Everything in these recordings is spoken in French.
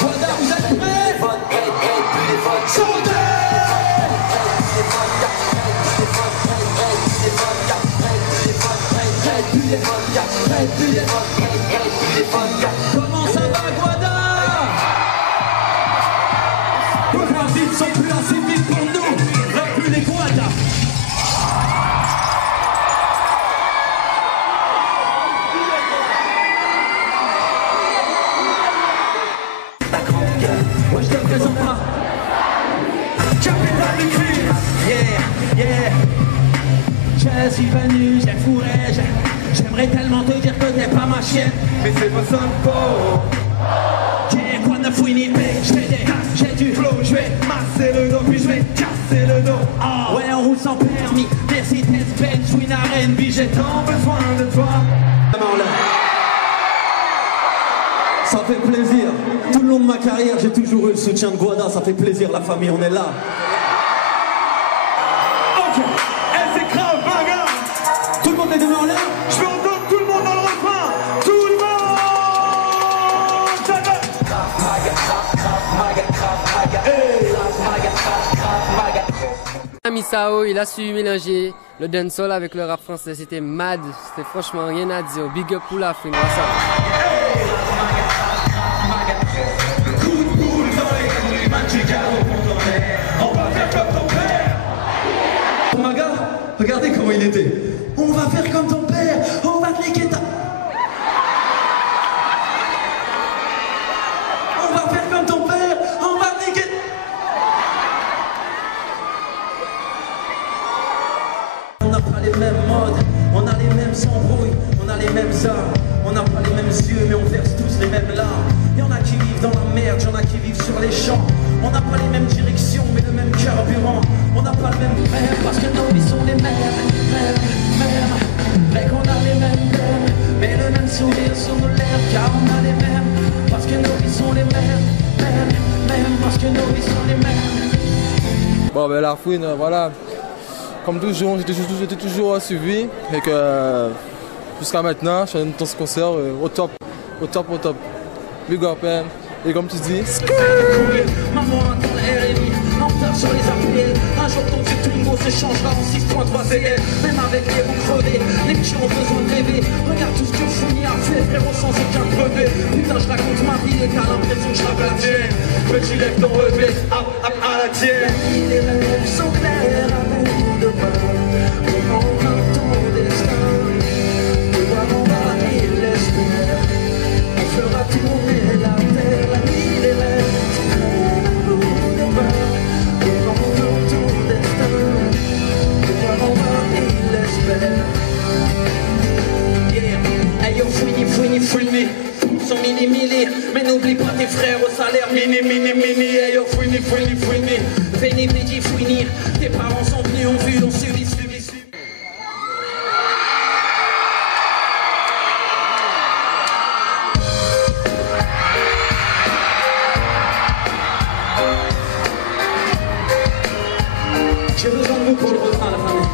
Guada, vous êtes prêts? Sortez! Comment ça va, Guada? Vos arbitres sont plus assez vite pour nous, plus les Guada. Moi je te présente pas Capital du crime. Yeah. Je suis venu, j'ai fourré, j'aimerais tellement te dire que t'es pas ma chienne, mais c'est pas ça le faux. J'ai quoi de fouini, j'ai du flow, je vais masser le dos, puis je vais casser le dos. Oh. Ouais, on roule sans permis, Mercedes-Benz, Win R&B, j'ai tant besoin de toi. Ça fait plaisir. Tout le long de ma carrière, j'ai toujours eu le soutien de Guada. Ça fait plaisir, la famille, on est là. Ok, c'est grave, bagarre. Tout le monde est demain en l'air. Je veux entendre tout le monde dans le refrain. Tout le monde. Misao, il a su mélanger le dancehall avec le rap français. C'était mad. C'était franchement rien à dire. Big up pour la fin. On va faire comme ton père. Maga, regardez comment il était. On va faire comme ton père. On va te niquer ta... On va faire comme ton père. On va te niquer... On n'a pas les mêmes modes. On a les mêmes embrouilles. On a les mêmes armes. On n'a pas les mêmes yeux, mais on verse tous les mêmes larmes. Y'en a qui vivent dans la merde, y'en a qui vivent sur les champs. On n'a pas les mêmes directions, mais le même carburant. On n'a pas le même père, parce que nos vies sont les mêmes. Mais qu'on a les mêmes thèmes, mais le même sourire sur nos lèvres, car on a les mêmes. Parce que nos vies sont les mêmes, parce que nos vies sont les mêmes. Bon, ben la fouine, voilà. Comme toujours, j'étais toujours suivi. Et que jusqu'à maintenant, je suis dans ce concert au top. Big up, et comme tu dis, maman attend la RMI, en retard sur les appels. Un jour ton vieux Twingo se changera en 6.3 CL. Même avec les roues crevées, les petits ont besoin de rêver. Regarde tout ce que Founi a fait, frérot, sans aucun brevet. Putain, je raconte ma vie et t'as l'impression que je rappe la tienne. Petit lève ton relevé, à la tienne. Les rêves sont clairs avec demain. On ton destin. De voir en bas et l'espère. On fera tourner la terre, la nuit, les rêves sont clairs à nous demain. Devant ton destin, de voir en bas et l'espère. Yeah, hey yo, fouini, sont mini, mais n'oublie pas tes frères au salaire mini. Hey yo, fouini, veni, fouini, tes parents sont venus, ont vu, ont suivi. J'ai besoin de vous pour le refrain, la famille.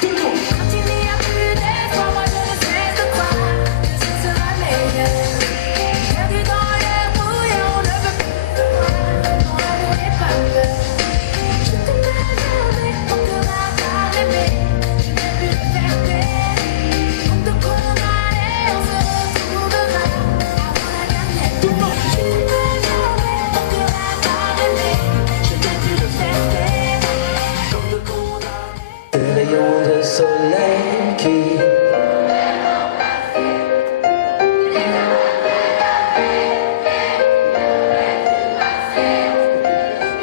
Tout le monde. Quand il n'y a plus d'espoir, moi je ne sais de quoi, que ce sera meilleur. Perdu dans l'air bouillant, on ne veut plus de moi. Mon amour n'est pas peur. Je t'aimerai jamais, mon cœur n'a pas aimé. Je n'ai plus de fierté. On te condamnait, on se retrouvera avant la dernière. Tout le monde. Je t'aimerai jamais, mon cœur n'a pas aimé. Je n'ai plus de fierté. Des rayons de soleil qui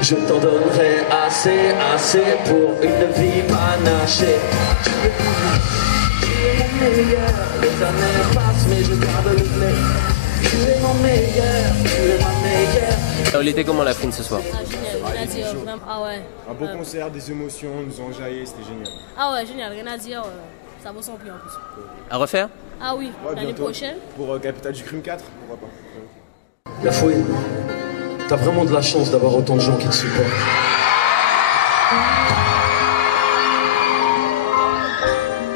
je t'en donnerai assez pour une vie panachée. Tu es mon meilleur, les années passent mais je garde le meilleur. Tu es mon meilleur, tu es ma meilleure. Il était comment la fine ce soir? Rien à dire, vraiment. Ah ouais. Un beau concert, des émotions, nous ont enjaillé, c'était génial. Ah ouais, génial, rien à dire. Ça vaut son prix en plus. À refaire? Ah oui, Ouais, l'année bientôt. prochaine. Pour Capital du Crime 4, pourquoi pas. La fouine, t'as vraiment de la chance d'avoir autant de gens qui te supportent.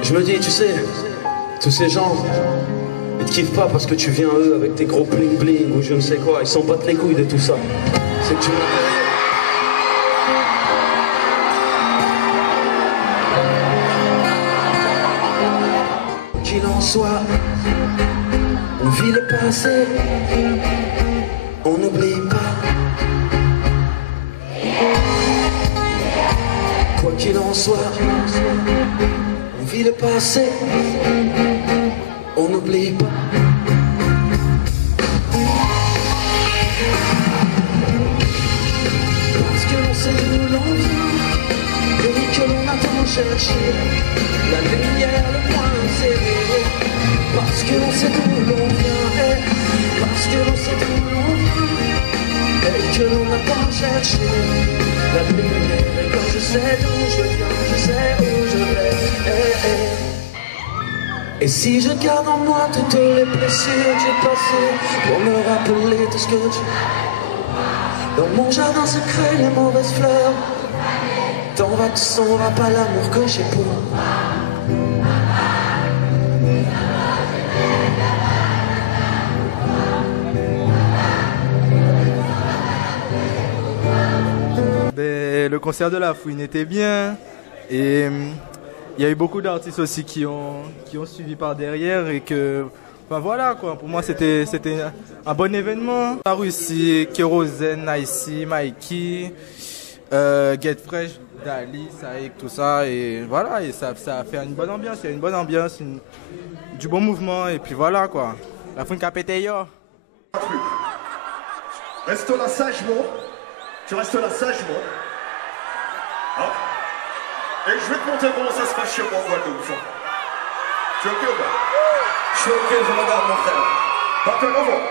Je me dis, tu sais, tous ces gens, Ils te kiffent pas parce que tu viens à eux avec tes gros bling bling ou je ne sais quoi. Ils s'en battent les couilles de tout ça. C'est que tu m'as. Qu'il en soit, on vit le passé, on n'oublie pas. Quoi qu'il en soit, on vit le passé, on n'oublie pas. Parce que l'on sait d'où l'on vient et que l'on attend chercher la lumière le moins serrée. Parce que l'on sait d'où l'on vient, parce que l'on sait d'où l'on vient et que l'on attend chercher la lumière. Et quand je sais d'où je viens, je sais où je vais. Et si je garde en moi toutes les blessures du passé pour me rappeler tout ce que tu... Dans mon jardin secret, les mauvaises fleurs, t'en vas, tu s'en vas pas l'amour que j'ai pour moi. Le concert de La Fouine était bien et il y a eu beaucoup d'artistes aussi qui ont suivi par derrière et que ben voilà quoi, pour moi c'était un bon événement. La Russie, Kérosène, Icy, Mikey, Get Fresh, Dali, Saïk, tout ça et voilà, et ça a fait une bonne ambiance, il y a une bonne ambiance, du bon mouvement et puis voilà quoi. La Fouine qui a pété yo. Reste là sagement. Tu restes là sagement. Hein? Et je vais te montrer comment ça se passe chez moi en Guadeloupe. Tu es ok ou pas? Je suis ok, je regarde mon frère. Parfait, au revoir.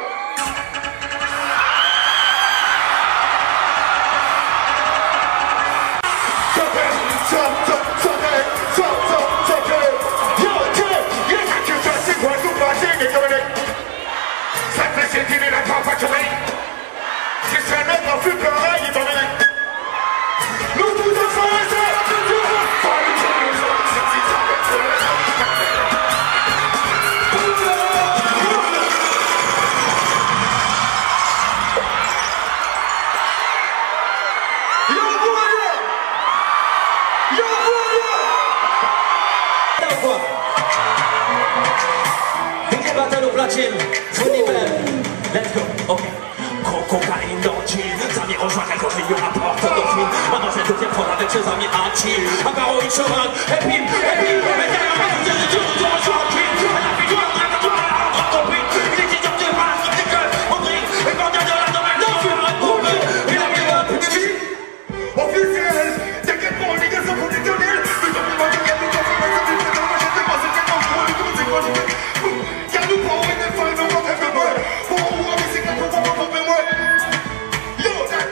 Let's go, ok. Cocaïne dans le jean. Samy rejoint quelqu'un qui lui rapporte dauphine. Maintenant c'est tout prendre avec ses amis intimes. Un carreau, une chevreuil, et bim, mais derrière moi, c'est le tour, tour, tranquille. Elle a fait du rap, la rentre copine. Il est question de race, il dégueule, on drink. Et quand il y a de la domaine, non, je vais pour eux. Il a mis un peu de vie. Officiel, t'inquiète pas, les gars sont conditionnels. Mais t'as plus mal de gagner, t'as plus mal de gagner. Moi je sais pas, c'est tellement gros, les gars, c'est quoi, je fais. Garde-nous pas, on est des fans, on va faire de mal. Pour moi, mais c'est qu'on va pomper moi. Yo, that.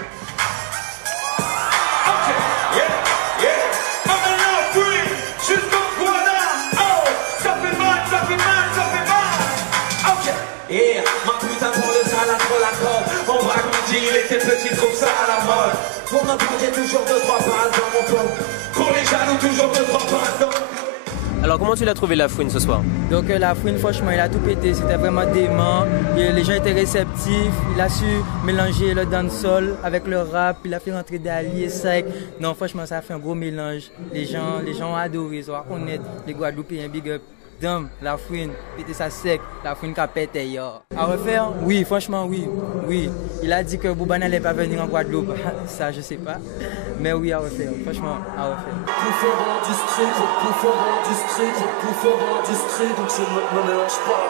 Ok, yeah. I'm in love free, jusqu'au voilà. Oh, ça fait mal, ça fait mal, ça fait mal. Ok. Yeah, ma putain pour le salade pour la corde. On braque midi, il était petit, trouve ça à la mode. Pour notre part, j'ai toujours 2-3 balles dans mon pote. Pour les jaloux, toujours 2-3 balles dans... Alors comment tu l'as trouvé La Fouine ce soir? Donc La Fouine, franchement, il a tout pété, c'était vraiment dément. Et les gens étaient réceptifs, il a su mélanger le dancehall avec le rap, il a fait rentrer Dali et Saïk. Non, franchement, ça a fait un gros mélange. Les gens ont adoré, ça va connaître les Guadeloupéens, big up. Dame, La Fouine, pété ça sec, La Fouine qui a pété, yo. À refaire? Oui, franchement, oui. Il a dit que Bouba n'allait pas venir en Guadeloupe, ça je sais pas. Mais oui, à refaire, franchement, à refaire. Plus fort en district, donc je ne me mélange pas.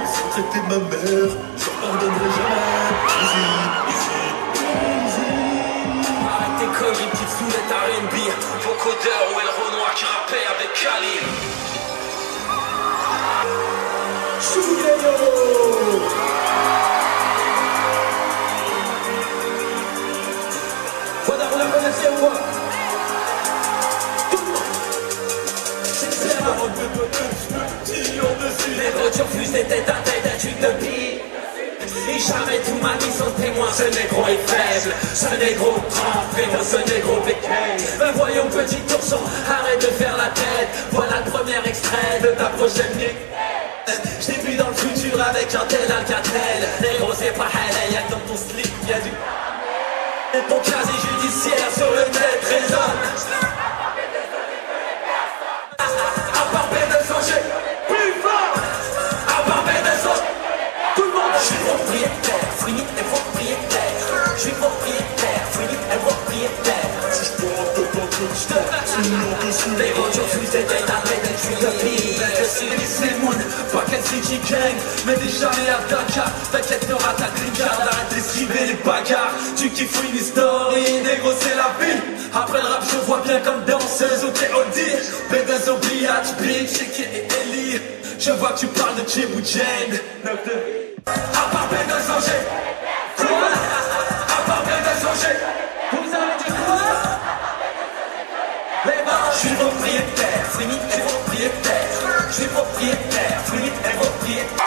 Il faut traiter ma mère, je pardonnerai jamais. Arrête tes conneries, petite soulette R&B. Vocodeur ou El Renoir qui rappait avec Khalil. Voilà, vous la connaissez ou quoi? Les voitures fusent des têtes à tête, tu te piques. Et jamais tout m'a mis son témoin. Ce négro est faible, ce négro trempe, ce négro bécaye. Ben voyons petit ourson, arrête de faire la tête. Voilà le premier extrait de ta prochaine nuit. Je t'ai vu dans un tel Alcatel. Négro c'est pas halal, y'a dans ton slip, y'a du... Et ton casier judiciaire sur le net résonne. À part B200, j'ai plus fort. À part B200, tout le monde. Je suis propriétaire, Free est propriétaire. Je suis propriétaire, Free est propriétaire. Si je peux en te les voitures fusées d'arrêt, je suis le pire. Je suis les moon, pas qu'elle city gang. Mais déjà les à Dakar, t'inquiète, n'aura ta green card. Arrête d'esquiver les bagarres. Tu kiffes une story, négro c'est la vie. Après le rap, je vois bien comme danseuse ou t'es oldie. B2 Biatch, Big, Chicky et Ellie. Je vois que tu parles de Chibou Jane. À part B2 j'ai quoi? À part B2 j'ai. Vous avez dit quoi? Je suis propriétaire, Free est propriétaire. Je suis propriétaire, Free est propriétaire.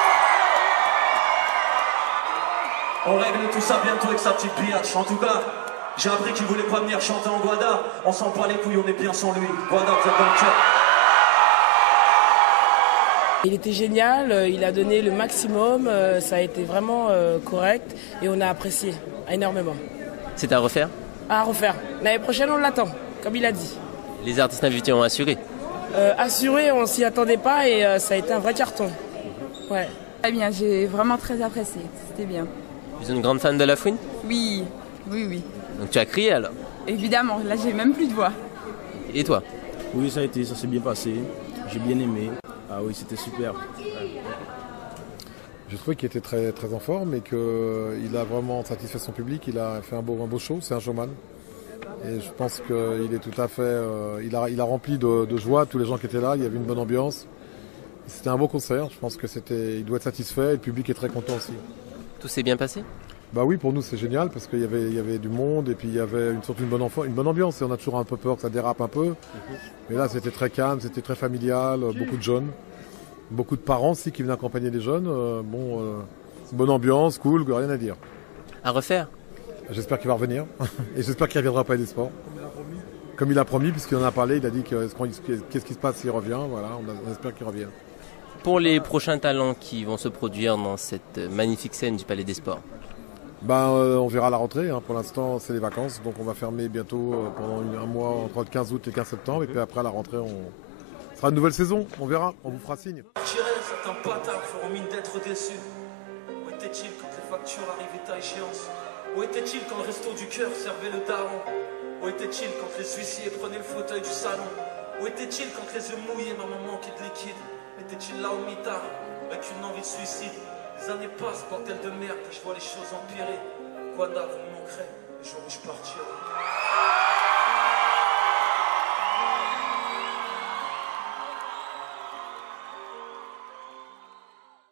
On règle tout ça bientôt avec sa petite biatch. En tout cas, j'ai appris qu'il voulait pas venir chanter en Guada. On s'en bat les couilles, on est bien sans lui. Guada, vous êtes dans le cœur. Il était génial, il a donné le maximum, ça a été vraiment correct et on a apprécié énormément. C'est à refaire? À refaire. L'année prochaine, on l'attend, comme il a dit. Les artistes invités ont assuré? Assuré, on s'y attendait pas et ça a été un vrai carton. Ouais. Très bien, j'ai vraiment très apprécié, c'était bien. Tu es une grande fan de La Fouine? Oui, oui, oui. Donc tu as crié alors? Évidemment, là j'ai même plus de voix. Et toi? Oui, ça a été, ça s'est bien passé. J'ai bien aimé. Ah oui, c'était super. J'ai trouvé qu'il était très, très en forme et qu'il a vraiment satisfait son public. Il a fait un beau show, c'est un showman. Et je pense qu'il est tout à fait... il a rempli de joie tous les gens qui étaient là. Il y avait une bonne ambiance. C'était un beau concert. Je pense il doit être satisfait et le public est très content aussi. Tout s'est bien passé? Bah oui, pour nous c'est génial parce qu'il y avait du monde et puis il y avait une bonne ambiance. Et on a toujours un peu peur que ça dérape un peu. Mais là c'était très calme, c'était très familial, beaucoup de jeunes. Beaucoup de parents aussi qui venaient accompagner les jeunes. Bonne ambiance, cool, rien à dire. À refaire? J'espère qu'il va revenir. Et j'espère qu'il ne reviendra pas à des sports. Comme il a promis, puisqu'il en a parlé, il a dit qu'est-ce qui se passe s'il revient. Voilà, on espère qu'il revienne. Pour les prochains talents qui vont se produire dans cette magnifique scène du Palais des Sports? On verra la rentrée. Pour l'instant, c'est les vacances. Donc on va fermer bientôt pendant un mois, entre le 15 août et 15 septembre. Et puis après, à la rentrée, ce sera une nouvelle saison. On verra, on vous fera signe. Certains bâtards feront mine d'être déçus. Où était-il quand les factures arrivaient à échéance? Où était-il quand le resto du cœur servait le daron? Où était-il quand les huissiers prenaient le fauteuil du salon? Où était-il quand les yeux mouillés, maman manquait de liquide? Était-il là au mitard, avec une envie de suicide? Les années passent, bordel de merde, et je vois les choses empirer. Guanda, vous me manquerez, le jour où je partirai.